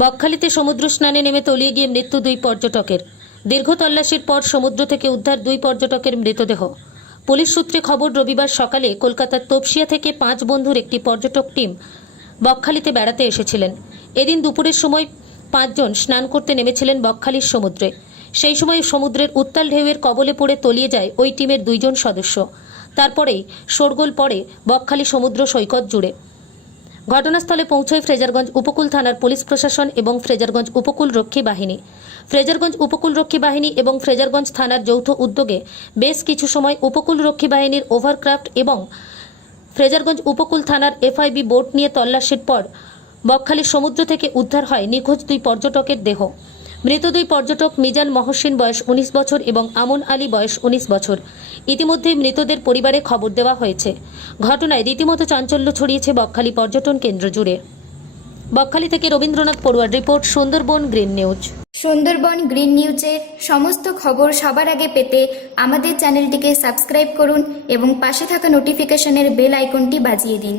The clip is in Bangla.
বকখালিতে সমুদ্র স্নানে নেমে তলিয়ে গিয়ে মৃত্যু দুই পর্যটকের। দীর্ঘ তল্লাশির পর সমুদ্র থেকে উদ্ধার দুই পর্যটকের মৃতদেহ। পুলিশ সূত্রে খবর, রবিবার সকালে কলকাতার তপসিয়া থেকে 5 বন্ধুর একটি পর্যটক টিম বকখালিতে বেড়াতে এসেছিলেন। এদিন দুপুরের সময় 5 জন স্নান করতে নেমেছিলেন বকখালির সমুদ্রে। সেই সময় সমুদ্রের উত্তাল ঢেউয়ের কবলে পড়ে তলিয়ে যায় ওই টিমের 2 জন সদস্য। তারপরেই শোরগোল পড়ে বকখালি সমুদ্র সৈকত জুড়ে। ঘটনাস্থলে পৌঁছয় ফ্রেজারগঞ্জ উপকূল থানার পুলিশ প্রশাসন এবং ফ্রেজারগঞ্জ উপকূল রক্ষী বাহিনী। ফ্রেজারগঞ্জ উপকূল রক্ষী বাহিনী এবং ফ্রেজারগঞ্জ থানার যৌথ উদ্যোগে বেশ কিছু সময় উপকূল রক্ষী বাহিনীর ওভারক্রাফট এবং ফ্রেজারগঞ্জ উপকূল থানার এফআইবি বোট নিয়ে তল্লাশির পর বকখালি সমুদ্র থেকে উদ্ধার হয় নিখোঁজ 2 পর্যটকের দেহ। মৃত 2 পর্যটক মিজান মহসিন বয়স 19 বছর এবং আমন আলী বয়স 19 বছর। ইতিমধ্যেই মৃতদের পরিবারে খবর দেওয়া হয়েছে। ঘটনায় রীতিমতো চাঞ্চল্য ছড়িয়েছে বকখালি পর্যটন কেন্দ্র জুড়ে। বকখালি থেকে রবীন্দ্রনাথ পড়ুয়ার report, Sundarban green news. Sundarban green নিউজের সমস্ত খবর সবার আগে পেতে আমাদের চ্যানেলটিকে সাবস্ক্রাইব করুন এবং পাশে থাকা নোটিফিকেশনের বেল আইকনটি বাজিয়ে দিন।